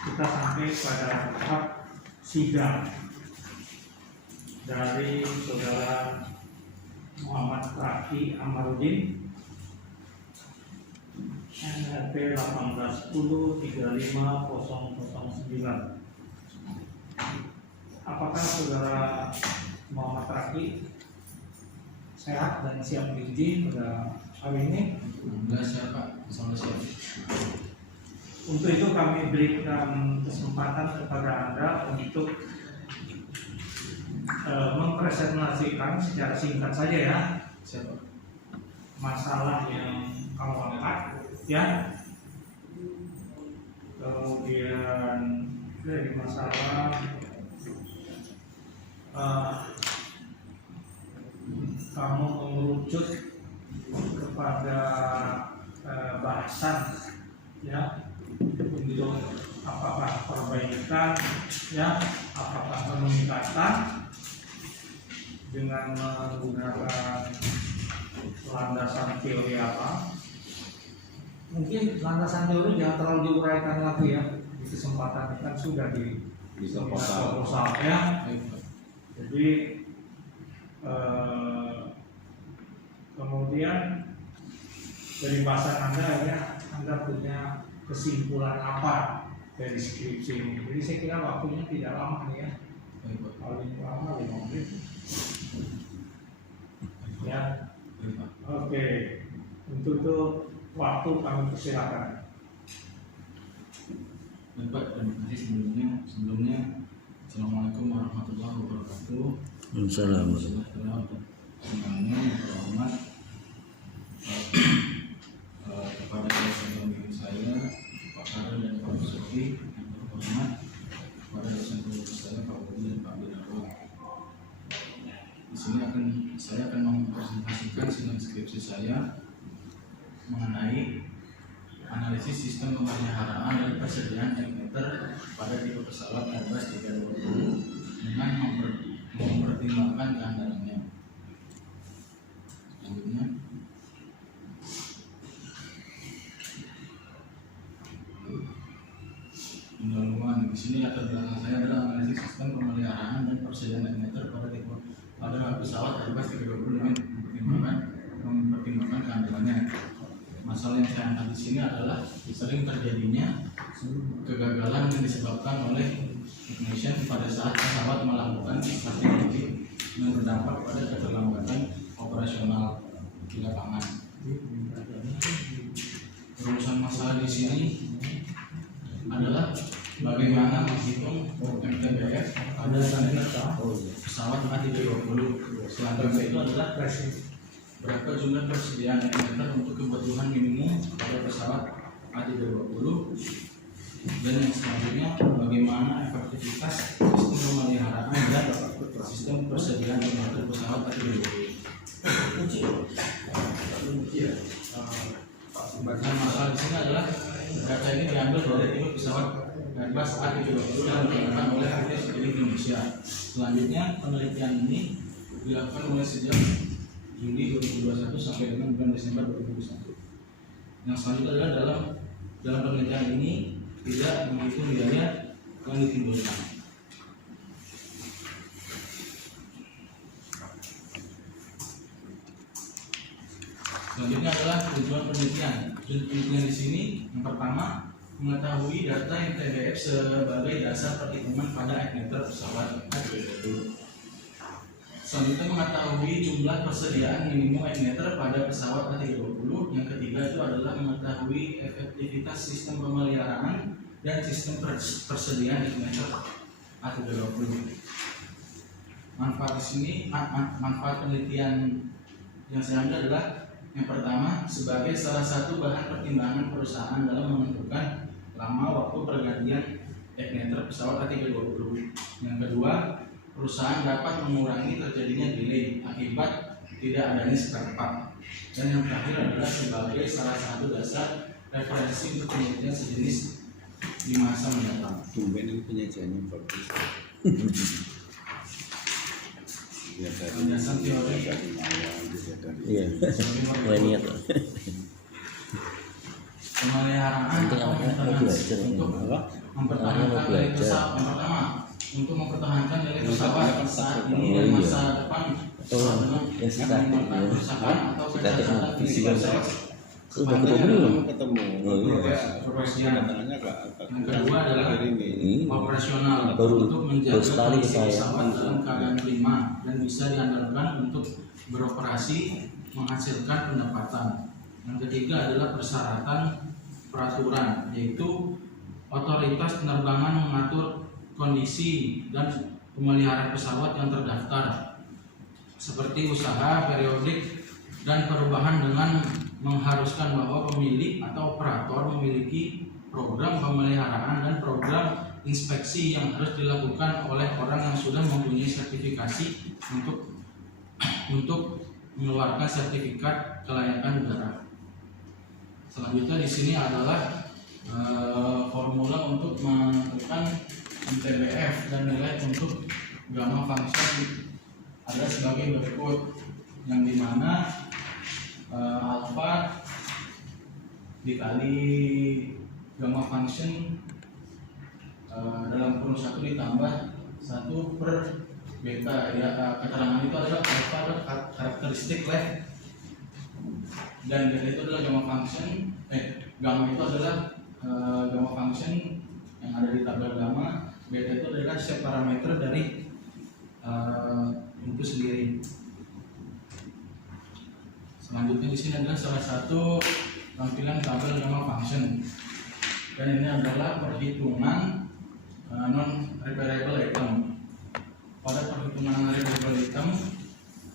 kita sampai pada tahap sidang dari saudara Muhammad Raki Amarudin NRP 1810-35009. Apakah saudara Muhammad Raki sehat dan siap diuji pada hari ini? Enggak siap Pak, insya siap. Untuk itu kami berikan kesempatan kepada Anda untuk mempresentasikan secara singkat saja ya. Siap. Masalah yang kamu angkat ya. Kemudian dari masalah kamu mengerucut kepada bahasan ya, untuk apakah perbaikan ya, apakah peningkatan dengan menggunakan landasan teori apa. Mungkin landasan teori jangan terlalu diuraikan lagi ya, di kesempatan ini kan sudah di proposal ya. Jadi kemudian dari bahasan Anda ya, Anda punya kesimpulan apa dari skripsi ini. Jadi saya kira waktunya tidak lama nih ya, paling lama 5 menit ya. Oke, untuk itu waktu kami persilakan. Bapak, terima kasih sebelumnya. Assalamualaikum warahmatullahi wabarakatuh. Assalamualaikum. Semuanya yang terhormat kepada dosen pembimbing saya, Pak Karel dan Pak Sufi, yang terhormat kepada dosen pembimbing saya, Pak Budi dan Pak Birawa. Di sini saya akan mempresentasikan sidang skripsi saya mengenai analisis sistem pemeliharaan dan persediaan ekmeter pada tipe pesawat Airbus 320 dengan mempertimbangkan keandalannya. Selanjutnya, pendahuluan. Di sini latar belakang saya adalah analisis sistem pemeliharaan dan persediaan ekmeter pada pesawat Airbus 320 dengan mempertimbangkan keandalannya. Masalah yang saya angkat di sini adalah sering terjadinya kegagalan yang disebabkan oleh ignition pada saat pesawat melakukan stability yang berdampak pada keterlambatan operasional di lapangan. Rumusan masalah di sini adalah bagaimana menghitung MTBF pada standar pesawat A320. Selanjutnya itu adalah berapa jumlah persediaan ekmeter untuk kebutuhan minimum pada pesawat A320, dan yang selanjutnya bagaimana efektivitas sistem pemeliharaan dan sistem persediaan ekmeter pesawat A320. Dan masalah di sini adalah data ini diambil dari tipe pesawat Airbus A320 yang digunakan oleh PT Citylink Indonesia. Selanjutnya penelitian ini dilakukan mulai sejak Juli 2021 sampai dengan bulan Desember 2021. Yang selanjutnya adalah dalam penelitian ini tidak menghitung biaya yang ditimbulkan. Selanjutnya adalah tujuan penelitian. Tujuan penelitian di sini yang pertama mengetahui data MTBF sebagai dasar perhitungan pada ekmeter pesawat A320. Selanjutnya mengetahui jumlah persediaan minimum ekmeter pada pesawat A320. Yang ketiga itu adalah mengetahui efektivitas sistem pemeliharaan dan sistem persediaan ekmeter A320. Manfaat di sini, manfaat penelitian yang saya ambil adalah yang pertama sebagai salah satu bahan pertimbangan perusahaan dalam menentukan lama waktu pergantian ekmeter pesawat A320. Yang kedua, perusahaan dapat mengurangi terjadinya delay akibat tidak adanya spare part. Dan yang terakhir adalah sebagai salah satu dasar referensi untuk penelitian sejenis di masa mendatang. Tumben ini penyajiannya bagus. Penjelasan teori. Iya. Niat. pemeliharaan Nanti atau anaknya mau belajar untuk apa? mempertahankan Mau nilai belajar. pesawat. Yang pertama, untuk mempertahankan nilai pesawat saat ini Oh, dan iya. masa depan Oh, dengan ya statik, menggunakan ya. kerusakan atau Statik, kecacatan fisika. pesawat. Sudah ketemu belum? ketemu. Oh, iya. Operasian. Kedatangannya agak Yang kedua adalah ini. Ini operasional Baru- untuk baru menjaga sekali kondisi saya. pesawat dalam keadaan prima dan bisa diandalkan untuk beroperasi menghasilkan pendapatan. Yang ketiga adalah persyaratan peraturan, yaitu otoritas penerbangan mengatur kondisi dan pemeliharaan pesawat yang terdaftar seperti usaha periodik dan perubahan dengan mengharuskan bahwa pemilik atau operator memiliki program pemeliharaan dan program inspeksi yang harus dilakukan oleh orang yang sudah mempunyai sertifikasi untuk mengeluarkan sertifikat kelayakan udara. Selanjutnya di sini adalah formula untuk menentukan MTBF dan nilai untuk gamma function ada sebagai berikut, yang dimana alpha dikali gamma function dalam kurung 1 ditambah 1 per beta. Ya, keterangan itu adalah alpha adalah karakteristik left dan beta itu adalah gamma function. Gamma itu adalah gamma function yang ada di tabel gamma. Beta itu adalah shape parameter dari itu sendiri. Selanjutnya di sini adalah salah satu tampilan tabel gamma function, dan ini adalah perhitungan non repairable item. Pada perhitungan non repairable item,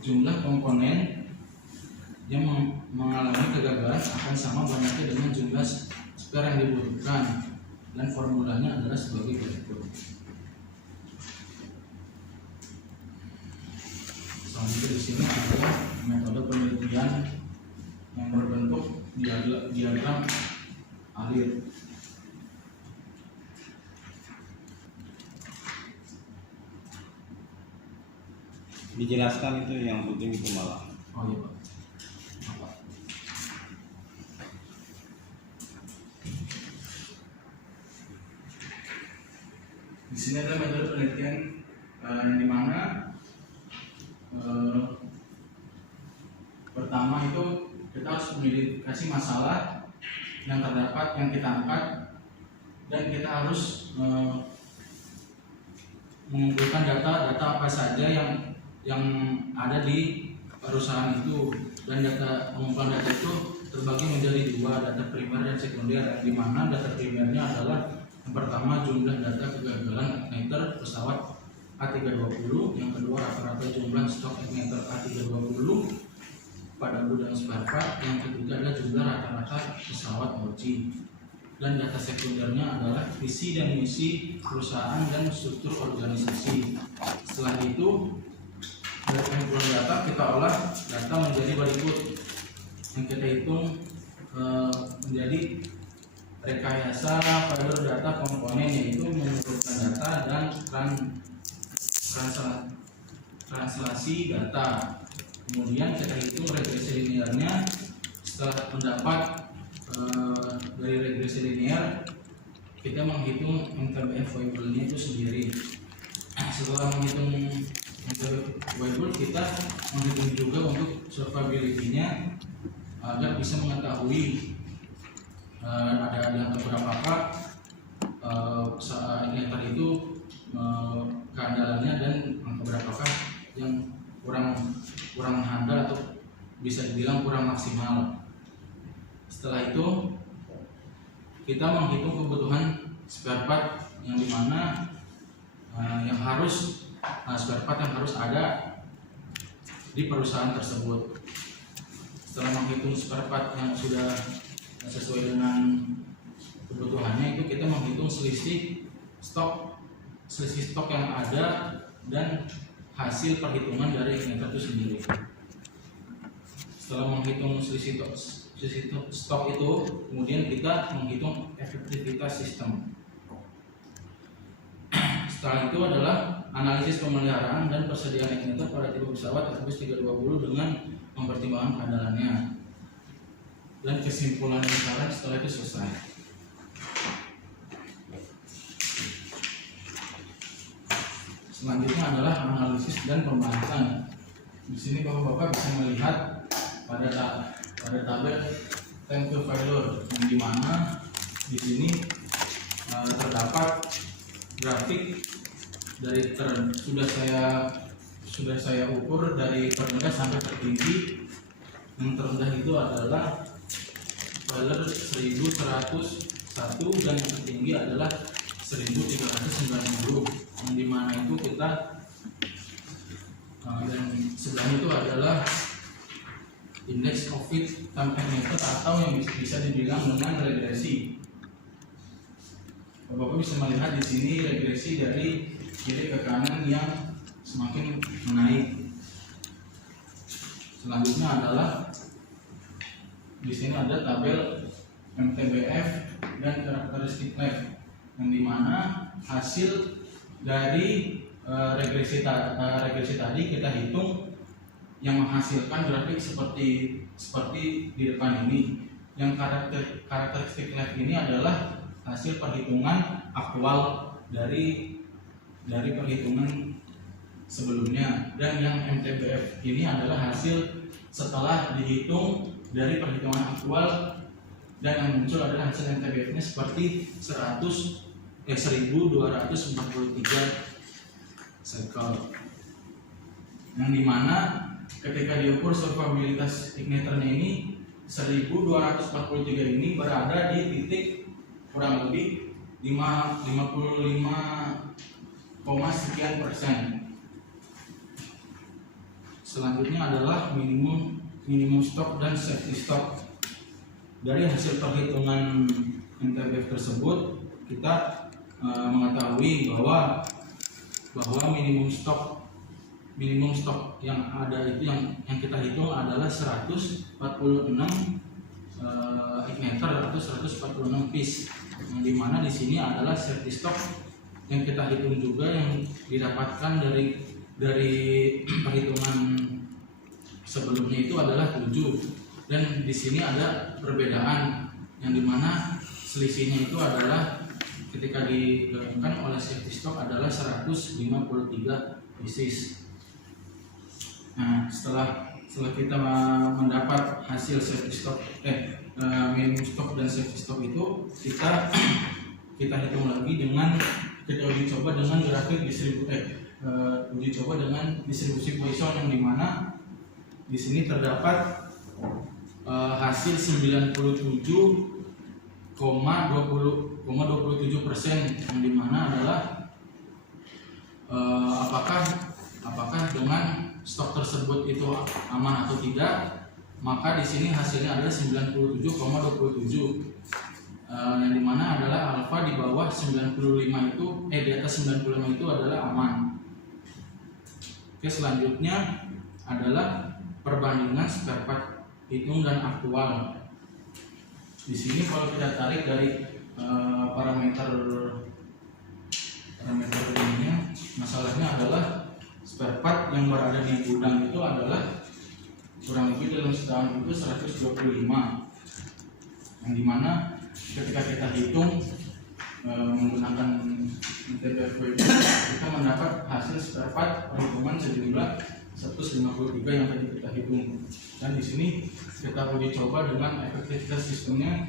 jumlah komponen yang mengalami kegagalan akan sama banyaknya dengan jumlah spare yang dibutuhkan, dan formulanya adalah sebagai berikut. Selanjutnya di sini adalah metode penelitian yang berbentuk diagram alir. Dijelaskan itu yang penting itu malah. Oh iya Pak. Apa? Di sini adalah metode penelitian yang dimana pertama itu kita harus mengidentifikasi masalah yang terdapat, yang kita angkat, dan kita harus mengumpulkan data apa saja yang ada di perusahaan itu, dan pengumpulan data itu terbagi menjadi dua, data primer dan sekunder, di mana data primernya adalah yang pertama jumlah data kegagalan igniter pesawat A320, yang kedua rata-rata jumlah stok igniter A320 pada dan spare part, yang ketiga adalah jumlah rata-rata pesawat OG, dan data sekundernya adalah visi dan misi perusahaan dan struktur organisasi. Setelah itu dari pengumpulan data kita olah data menjadi berikut, yang kita hitung menjadi rekayasa pada data komponen, yaitu mengumpulkan data dan translasi data. Kemudian kita hitung regresi linearnya. Setelah mendapat dari regresi linear, kita menghitung MTBF variable-nya itu sendiri. Setelah menghitung MTBF variable, kita menghitung juga untuk survivability-nya agar bisa mengetahui ada di angka berapakah igniter itu keandalannya, dan angka berapakah yang kurang handal atau bisa dibilang kurang maksimal. Setelah itu kita menghitung kebutuhan spare part yang dimana yang harus spare part yang harus ada di perusahaan tersebut. Setelah menghitung spare part yang sudah sesuai dengan kebutuhannya, itu kita menghitung selisih stok yang ada dan hasil perhitungan dari igniter itu sendiri. Setelah menghitung selisih stok itu, kemudian kita menghitung efektivitas sistem. Setelah itu adalah analisis pemeliharaan dan persediaan igniter pada tipe pesawat Airbus 320 dengan mempertimbangkan keandalannya. dan kesimpulan dan saran setelah itu selesai. Selanjutnya adalah analisis dan pembahasan. Di sini bapak-bapak bisa melihat pada tabel time to failure, yang dimana di sini terdapat grafik dari sudah saya ukur dari terendah sampai tertinggi. Yang terendah itu adalah failure 1101 dan yang tertinggi adalah 1390, yang dimana itu kita dan sebelahnya itu adalah indeks COVID campaign method atau yang bisa dibilang dengan regresi. Bapak bisa melihat di sini regresi dari kiri ke kanan yang semakin menaik. Selanjutnya adalah di sini ada tabel MTBF dan karakteristik lab, yang dimana hasil dari regresi tadi kita hitung yang menghasilkan grafik seperti di depan ini. Yang karakteristik lab ini adalah hasil perhitungan aktual dari perhitungan sebelumnya, dan yang MTBF ini adalah hasil setelah dihitung dari perhitungan aktual, dan yang muncul adalah hasil MTBF-nya seperti 1243 cycle, yang dimana ketika diukur survivabilitas igniternya ini 1243 ini berada di titik kurang lebih 55, sekian %. Selanjutnya adalah minimum stok dan safety stock. Dari hasil perhitungan MTBF tersebut kita mengetahui bahwa minimum stok yang ada itu yang kita hitung adalah 146 igniter atau 146 piece, yang dimana di sini adalah safety stock yang kita hitung juga yang didapatkan dari perhitungan sebelumnya itu adalah 7, dan di sini ada perbedaan yang dimana selisihnya itu adalah ketika digabungkan oleh safety stock adalah 153 pieces. Nah, setelah kita mendapat hasil safety stock minimum stock dan safety stock itu kita hitung lagi dengan kita uji coba dengan grafik uji coba dengan distribusi Poisson, yang dimana di sini terdapat hasil 97,27%, yang dimana adalah apakah dengan stok tersebut itu aman atau tidak. Maka di sini hasilnya adalah 97,27, yang dimana adalah alfa di bawah 95 itu di atas 95 itu adalah aman. Oke, selanjutnya adalah perbandingan spare part hitung dan aktual. Di sini kalau kita tarik dari parameter ininya, masalahnya adalah spare part yang berada di gudang itu adalah kurang lebih dalam setahun itu 125, yang dimana ketika kita hitung menggunakan MTBF kita mendapat hasil spare part perhitungan sejumlah 153 yang tadi kita hitung, dan di sini kita uji coba dengan efektivitas sistemnya.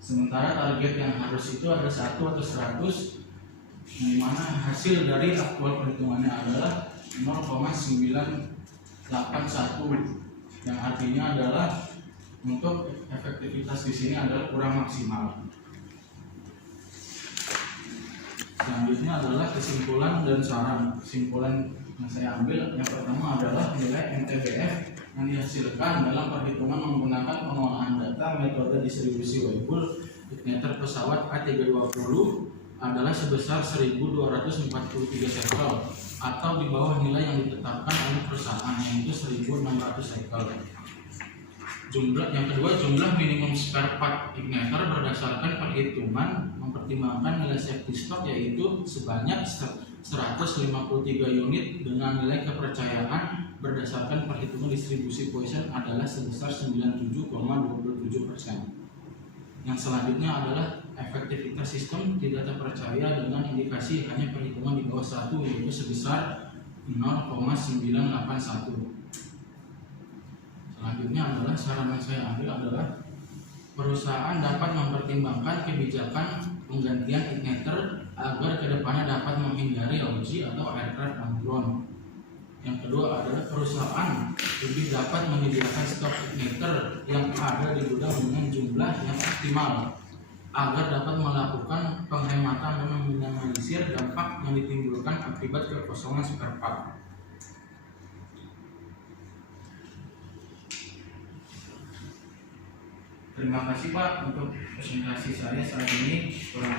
Sementara target yang harus itu ada 1 atau 100, yang dimana hasil dari aktual perhitungannya adalah 0,981, yang artinya adalah untuk efektivitas di sini adalah kurang maksimal. Selanjutnya adalah kesimpulan dan saran. Kesimpulan yang saya ambil yang pertama adalah nilai MTBF yang dihasilkan dalam perhitungan menggunakan pengolahan data metode distribusi Weibull igniter pesawat A320 adalah sebesar 1243 cycle atau di bawah nilai yang ditetapkan oleh perusahaan, yaitu 1600 cycle. Yang kedua, jumlah minimum spare part igniter berdasarkan perhitungan mempertimbangkan nilai safety stock yaitu sebanyak 153 unit dengan nilai kepercayaan berdasarkan perhitungan distribusi Poisson adalah sebesar 97,27%. Yang selanjutnya adalah efektivitas sistem tidak terpercaya dengan indikasi hanya perhitungan di bawah 1, yaitu sebesar 0,981. Selanjutnya adalah saran yang saya ambil adalah perusahaan dapat mempertimbangkan kebijakan penggantian igniter agar kedepannya dapat menghindari logi atau aircraft on ground. Yang kedua adalah perusahaan lebih dapat menyediakan stok igniter yang ada di gudang dengan jumlah yang optimal agar dapat melakukan penghematan dan meminimalisir dampak yang ditimbulkan akibat kekosongan spare part. Terima kasih Pak untuk presentasi saya saat ini. Kurang